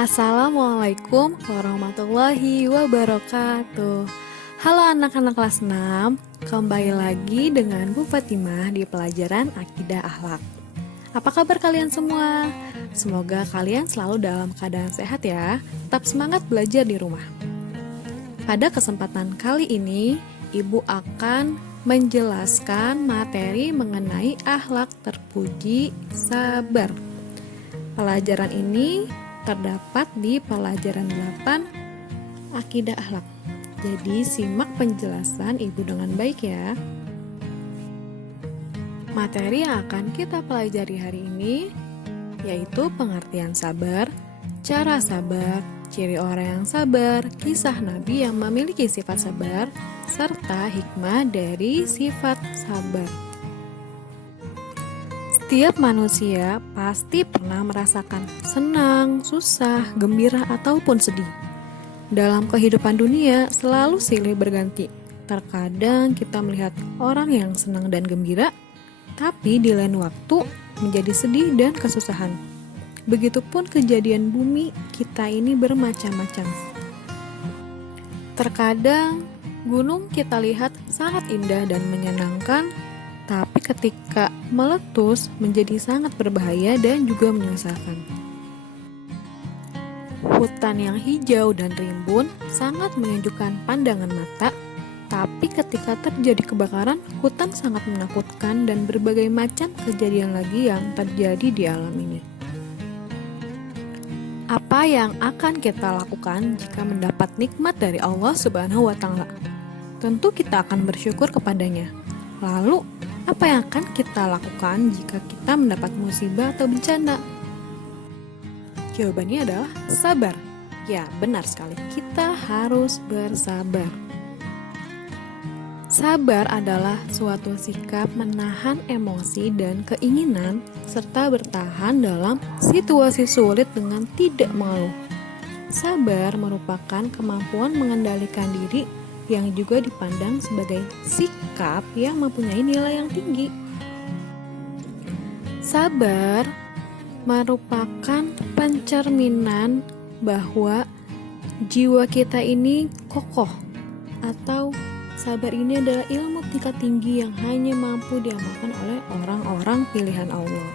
Assalamualaikum warahmatullahi wabarakatuh. Halo anak-anak kelas 6, kembali lagi dengan Bu Fatimah di pelajaran Akidah Akhlak. Apa kabar kalian semua? Semoga kalian selalu dalam keadaan sehat ya. Tetap semangat belajar di rumah. Pada kesempatan kali ini, Ibu akan menjelaskan materi mengenai akhlak terpuji sabar. Pelajaran ini terdapat di pelajaran 8 Akidah Akhlak. Jadi simak penjelasan Ibu dengan baik ya. Materi yang akan kita pelajari hari ini yaitu pengertian sabar, cara sabar, ciri orang yang sabar, kisah Nabi yang memiliki sifat sabar, serta hikmah dari sifat sabar. Setiap manusia pasti pernah merasakan senang, susah, gembira, ataupun sedih. Dalam kehidupan dunia selalu silih berganti. Terkadang kita melihat orang yang senang dan gembira, tapi di lain waktu menjadi sedih dan kesusahan. Begitupun kejadian bumi kita ini bermacam-macam. Terkadang gunung kita lihat sangat indah dan menyenangkan, tapi ketika meletus menjadi sangat berbahaya dan juga menyusahkan. Hutan yang hijau dan rimbun sangat menyejukkan pandangan mata, tapi ketika terjadi kebakaran, hutan sangat menakutkan dan berbagai macam kejadian lagi yang terjadi di alam ini. Apa yang akan kita lakukan jika mendapat nikmat dari Allah Subhanahu wa Ta'ala? Tentu kita akan bersyukur kepadanya. Lalu, apa yang akan kita lakukan jika kita mendapat musibah atau bencana? Jawabannya adalah sabar. Ya, benar sekali. Kita harus bersabar. Sabar adalah suatu sikap menahan emosi dan keinginan serta bertahan dalam situasi sulit dengan tidak mengeluh. Sabar merupakan kemampuan mengendalikan diri yang juga dipandang sebagai sikap yang mempunyai nilai yang tinggi. Sabar merupakan pencerminan bahwa jiwa kita ini kokoh, atau sabar ini adalah ilmu tingkat tinggi yang hanya mampu diamalkan oleh orang-orang pilihan Allah.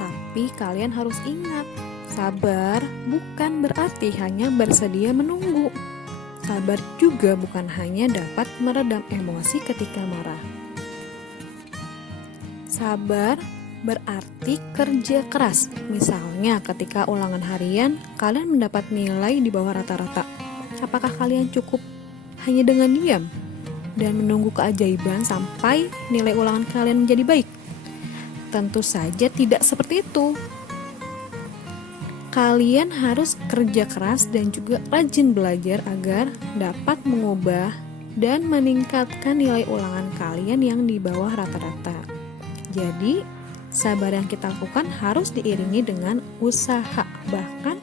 Tapi kalian harus ingat, sabar bukan berarti hanya bersedia menunggu. Sabar juga bukan hanya dapat meredam emosi ketika marah. Sabar berarti kerja keras. Misalnya ketika ulangan harian kalian mendapat nilai di bawah rata-rata. Apakah kalian cukup hanya dengan diam dan menunggu keajaiban sampai nilai ulangan kalian menjadi baik? Tentu saja tidak seperti itu. Kalian harus kerja keras dan juga rajin belajar agar dapat mengubah dan meningkatkan nilai ulangan kalian yang di bawah rata-rata. Jadi, sabar yang kita lakukan harus diiringi dengan usaha, bahkan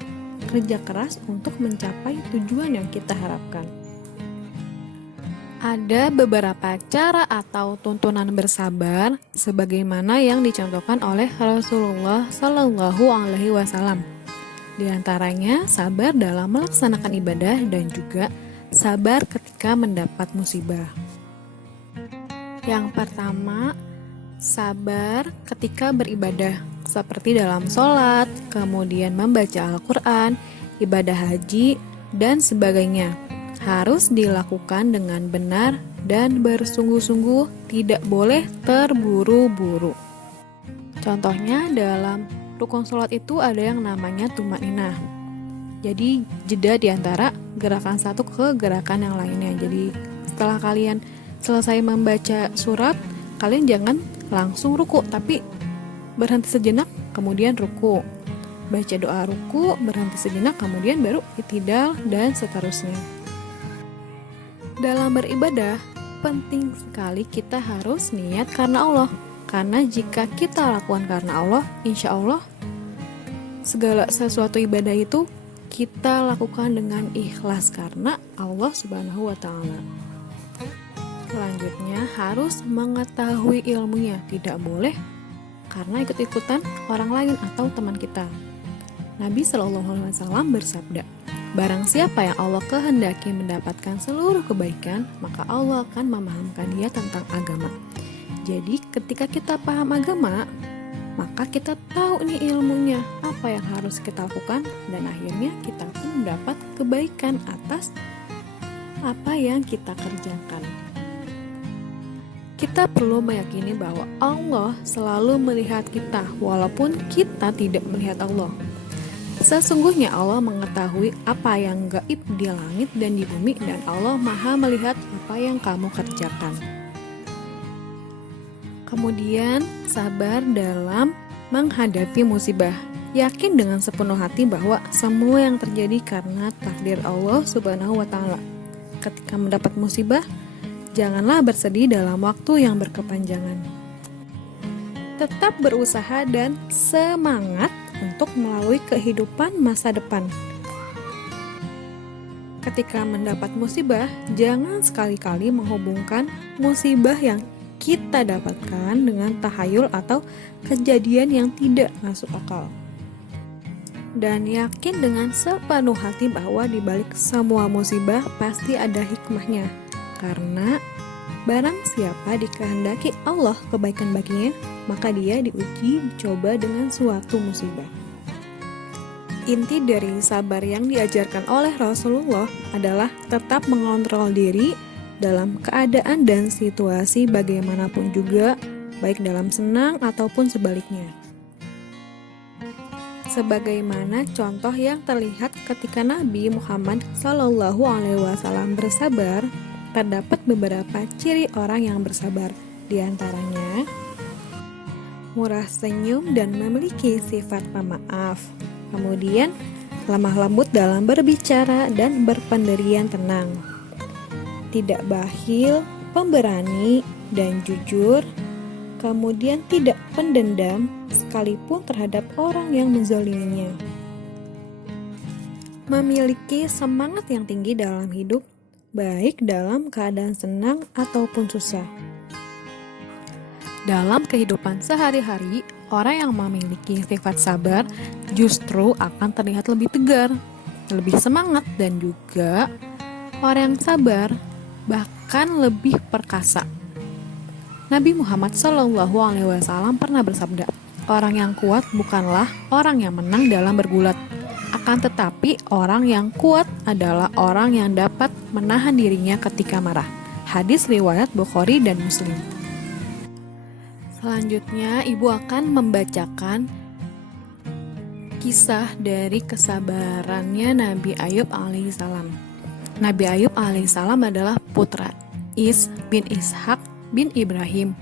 kerja keras untuk mencapai tujuan yang kita harapkan. Ada beberapa cara atau tuntunan bersabar sebagaimana yang dicontohkan oleh Rasulullah Shallallahu Alaihi Wasallam. Di antaranya sabar dalam melaksanakan ibadah dan juga sabar ketika mendapat musibah. Yang pertama, sabar ketika beribadah, seperti dalam sholat, kemudian membaca Al-Quran, ibadah haji, dan sebagainya. Harus dilakukan dengan benar dan bersungguh-sungguh, tidak boleh terburu-buru. Contohnya dalam rukun sholat itu ada yang namanya tumaninah. Jadi jeda di antara gerakan satu ke gerakan yang lainnya. Jadi setelah kalian selesai membaca surat, kalian jangan langsung ruku, tapi berhenti sejenak kemudian ruku. Baca doa ruku, berhenti sejenak kemudian baru i'tidal dan seterusnya. Dalam beribadah penting sekali kita harus niat karena Allah. Karena jika kita lakukan karena Allah, insya Allah segala sesuatu ibadah itu kita lakukan dengan ikhlas karena Allah Subhanahu wa Ta'ala. Selanjutnya harus mengetahui ilmunya, tidak boleh karena ikut-ikutan orang lain atau teman kita. Nabi Shallallahu Alaihi Wasallam bersabda, barang siapa yang Allah kehendaki mendapatkan seluruh kebaikan, maka Allah akan memahamkan dia tentang agama. Jadi ketika kita paham agama, maka kita tahu nih ilmunya, apa yang harus kita lakukan, dan akhirnya kita pun mendapat kebaikan atas apa yang kita kerjakan. Kita perlu meyakini bahwa Allah selalu melihat kita, walaupun kita tidak melihat Allah. Sesungguhnya Allah mengetahui apa yang gaib di langit dan di bumi, dan Allah Maha melihat apa yang kamu kerjakan. Kemudian, sabar dalam menghadapi musibah. Yakin dengan sepenuh hati bahwa semua yang terjadi karena takdir Allah Subhanahu wa Ta'ala. Ketika mendapat musibah, janganlah bersedih dalam waktu yang berkepanjangan. Tetap berusaha dan semangat untuk melalui kehidupan masa depan. Ketika mendapat musibah, jangan sekali-kali menghubungkan musibah yang kita dapatkan dengan tahayul atau kejadian yang tidak masuk akal. Dan yakin dengan sepenuh hati bahwa di balik semua musibah pasti ada hikmahnya. Karena barang siapa dikehendaki Allah kebaikan baginya, maka dia diuji dicoba dengan suatu musibah. Inti dari sabar yang diajarkan oleh Rasulullah adalah tetap mengontrol diri dalam keadaan dan situasi bagaimanapun juga, baik dalam senang ataupun sebaliknya. Sebagaimana contoh yang terlihat ketika Nabi Muhammad SAW bersabar, terdapat beberapa ciri orang yang bersabar, di antaranya murah senyum dan memiliki sifat pemaaf. Kemudian, lemah lembut dalam berbicara dan berpendirian tenang. Tidak bakhil, pemberani, dan jujur. Kemudian tidak pendendam, sekalipun terhadap orang yang menzaliminya. Memiliki semangat yang tinggi dalam hidup, baik dalam keadaan senang ataupun susah. Dalam kehidupan sehari-hari, orang yang memiliki sifat sabar justru akan terlihat lebih tegar, lebih semangat, dan juga orang yang sabar bahkan lebih perkasa. Nabi Muhammad SAW pernah bersabda, orang yang kuat bukanlah orang yang menang dalam bergulat, akan tetapi orang yang kuat adalah orang yang dapat menahan dirinya ketika marah. Hadis riwayat Bukhari dan Muslim. Selanjutnya, Ibu akan membacakan kisah dari kesabarannya Nabi Ayub alaihissalam. Nabi Ayub alaihissalam adalah putra Is bin Ishak bin Ibrahim.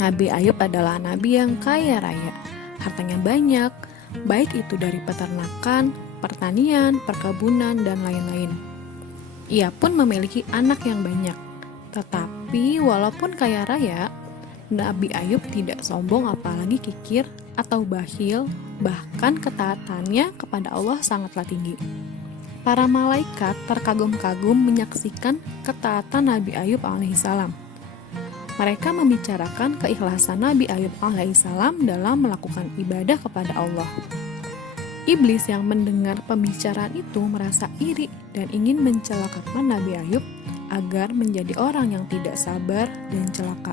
Nabi Ayub adalah nabi yang kaya raya, hartanya banyak, baik itu dari peternakan, pertanian, perkebunan, dan lain-lain. Ia pun memiliki anak yang banyak. Tetapi walaupun kaya raya, Nabi Ayub tidak sombong apalagi kikir atau bakhil, bahkan ketaatannya kepada Allah sangatlah tinggi. Para malaikat terkagum-kagum menyaksikan ketaatan Nabi Ayub alaihissalam. Mereka membicarakan keikhlasan Nabi Ayub alaihissalam dalam melakukan ibadah kepada Allah. Iblis yang mendengar pembicaraan itu merasa iri dan ingin mencelakakan Nabi Ayub agar menjadi orang yang tidak sabar dan celaka.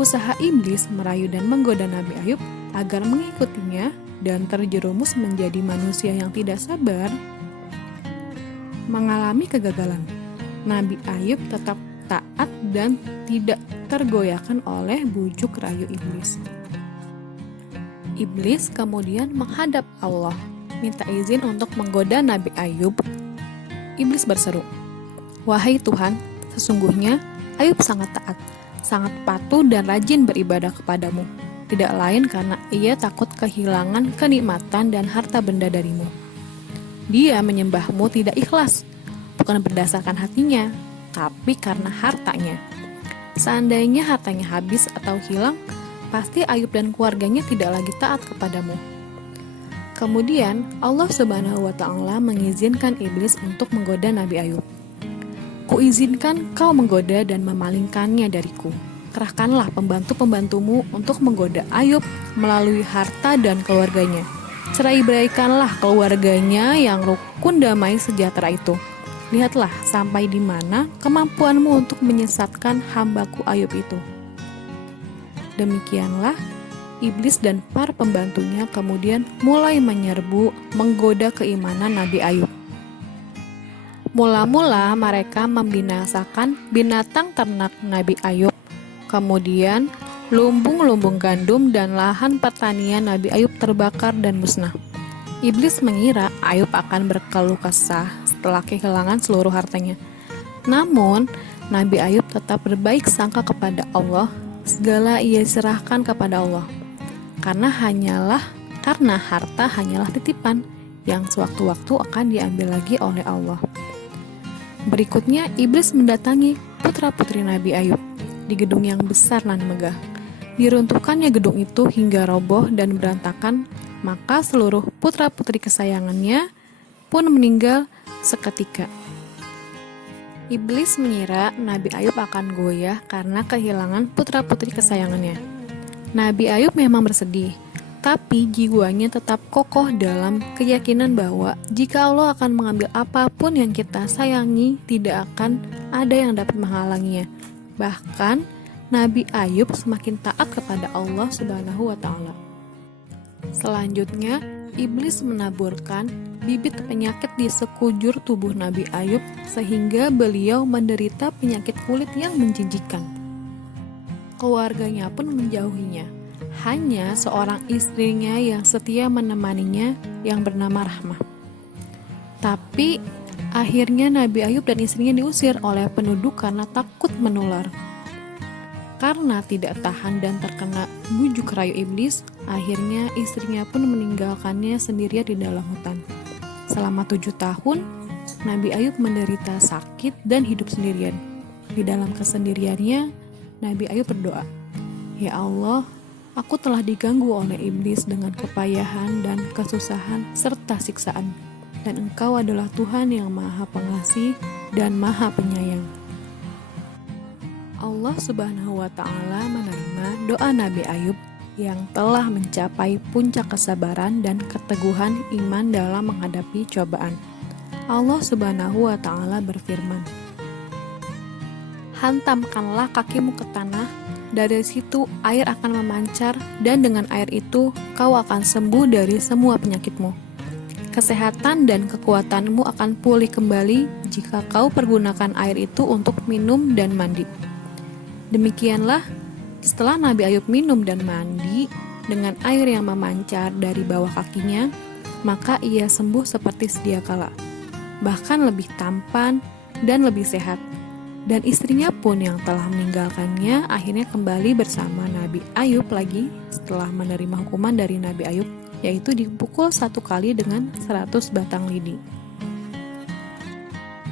Usaha iblis merayu dan menggoda Nabi Ayub agar mengikutinya dan terjerumus menjadi manusia yang tidak sabar mengalami kegagalan. Nabi Ayub tetap taat dan tidak tergoyahkan oleh bujuk rayu iblis. Iblis kemudian menghadap Allah, minta izin untuk menggoda Nabi Ayub. Iblis berseru, "Wahai Tuhan, sesungguhnya Ayub sangat taat, sangat patuh dan rajin beribadah kepadamu. Tidak lain karena ia takut kehilangan kenikmatan dan harta benda darimu. Dia menyembahmu tidak ikhlas, bukan berdasarkan hatinya, tapi karena hartanya. Seandainya hartanya habis atau hilang, pasti Ayub dan keluarganya tidak lagi taat kepadamu." Kemudian Allah Subhanahu wa Ta'ala mengizinkan iblis untuk menggoda Nabi Ayub. "Kuizinkan kau menggoda dan memalingkannya dariku. Kerahkanlah pembantu-pembantumu untuk menggoda Ayub melalui harta dan keluarganya. Cerai-beraikanlah keluarganya yang rukun damai sejahtera itu. Lihatlah sampai di mana kemampuanmu untuk menyesatkan hambaku Ayub itu. Demikianlah iblis dan para pembantunya kemudian mulai menyerbu, menggoda keimanan Nabi Ayub. Mula-mula mereka membinasakan binatang ternak Nabi Ayub. Kemudian lumbung-lumbung gandum dan lahan pertanian Nabi Ayub terbakar dan musnah. Iblis mengira Ayub akan berkeluh kesah setelah kehilangan seluruh hartanya. Namun, Nabi Ayub tetap berbaik sangka kepada Allah. Segala ia serahkan kepada Allah. Karena harta hanyalah titipan yang sewaktu-waktu akan diambil lagi oleh Allah. Berikutnya, iblis mendatangi putra-putri Nabi Ayub di gedung yang besar nan megah. Diruntuhkannya gedung itu hingga roboh dan berantakan, maka seluruh putra-putri kesayangannya pun meninggal seketika. Iblis mengira Nabi Ayub akan goyah karena kehilangan putra-putri kesayangannya. Nabi Ayub memang bersedih, tapi jiwanya tetap kokoh dalam keyakinan bahwa jika Allah akan mengambil apapun yang kita sayangi, tidak akan ada yang dapat menghalanginya. Bahkan, Nabi Ayub semakin taat kepada Allah Subhanahu wa Ta'ala. Selanjutnya, iblis menaburkan bibit penyakit di sekujur tubuh Nabi Ayub sehingga beliau menderita penyakit kulit yang menjijikkan. Keluarganya pun menjauhinya. Hanya seorang istrinya yang setia menemaninya yang bernama Rahmah. Tapi akhirnya Nabi Ayub dan istrinya diusir oleh penduduk karena takut menular. Karena tidak tahan dan terkena bujuk rayu iblis, akhirnya istrinya pun meninggalkannya sendirian di dalam hutan. Selama 7 tahun, Nabi Ayub menderita sakit dan hidup sendirian. Di dalam kesendiriannya, Nabi Ayub berdoa, "Ya Allah, aku telah diganggu oleh iblis dengan kepayahan dan kesusahan serta siksaan, dan Engkau adalah Tuhan yang Maha Pengasih dan Maha Penyayang." Allah Subhanahu wa Ta'ala menerima doa Nabi Ayub yang telah mencapai puncak kesabaran dan keteguhan iman dalam menghadapi cobaan. Allah Subhanahu wa Ta'ala berfirman, "Hantamkanlah kakimu ke tanah, dari situ air akan memancar, dan dengan air itu kau akan sembuh dari semua penyakitmu. Kesehatan dan kekuatanmu akan pulih kembali jika kau pergunakan air itu untuk minum dan mandi." Demikianlah, setelah Nabi Ayub minum dan mandi dengan air yang memancar dari bawah kakinya, maka ia sembuh seperti sedia kala, bahkan lebih tampan dan lebih sehat. Dan istrinya pun yang telah meninggalkannya akhirnya kembali bersama Nabi Ayub lagi setelah menerima hukuman dari Nabi Ayub, yaitu dipukul 1 kali dengan 100 batang lidi.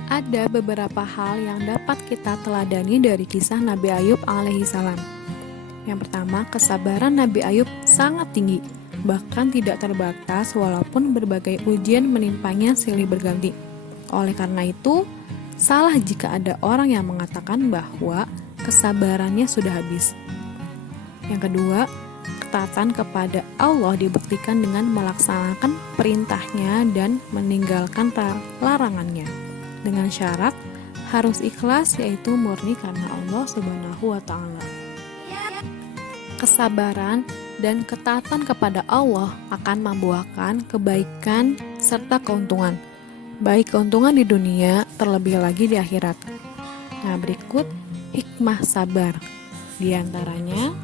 Ada beberapa hal yang dapat kita teladani dari kisah Nabi Ayub alaihi salam. Yang pertama, kesabaran Nabi Ayub sangat tinggi, bahkan tidak terbatas walaupun berbagai ujian menimpanya silih berganti. Oleh karena itu, salah jika ada orang yang mengatakan bahwa kesabarannya sudah habis. Yang kedua, ketaatan kepada Allah dibuktikan dengan melaksanakan perintahnya dan meninggalkan larangannya. Dengan syarat harus ikhlas, yaitu murni karena Allah Subhanahu wa Ta'ala. Kesabaran dan ketaatan kepada Allah akan membuahkan kebaikan serta keuntungan, baik keuntungan di dunia terlebih lagi di akhirat. Nah, berikut hikmah sabar. Di antaranya,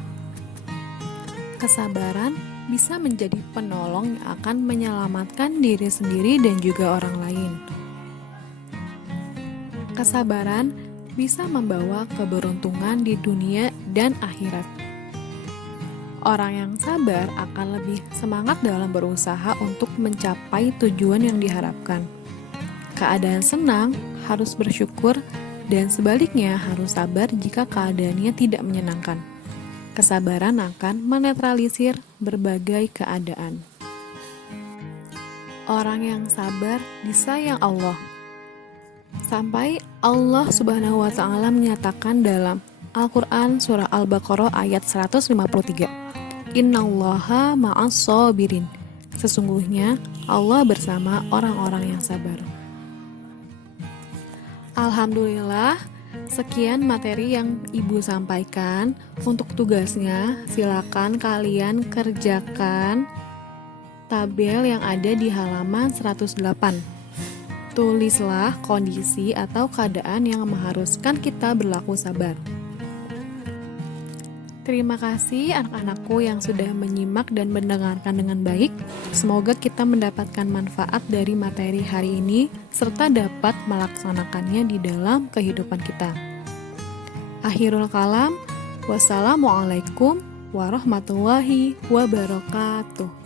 kesabaran bisa menjadi penolong yang akan menyelamatkan diri sendiri dan juga orang lain. Kesabaran bisa membawa keberuntungan di dunia dan akhirat. Orang yang sabar akan lebih semangat dalam berusaha untuk mencapai tujuan yang diharapkan. Keadaan senang harus bersyukur, dan sebaliknya harus sabar jika keadaannya tidak menyenangkan. Kesabaran akan menetralisir berbagai keadaan. Orang yang sabar disayang Allah. Sampai Allah Subhanahu wa Ta'ala menyatakan dalam Al-Quran surah Al-Baqarah ayat 153, "Innallaha ma'as sabirin." Sesungguhnya Allah bersama orang-orang yang sabar. Alhamdulillah, sekian materi yang Ibu sampaikan. Untuk tugasnya, silakan kalian kerjakan tabel yang ada di halaman 108. Tulislah kondisi atau keadaan yang mengharuskan kita berlaku sabar. Terima kasih anak-anakku yang sudah menyimak dan mendengarkan dengan baik. Semoga kita mendapatkan manfaat dari materi hari ini serta dapat melaksanakannya di dalam kehidupan kita. Akhirul kalam, wassalamualaikum warahmatullahi wabarakatuh.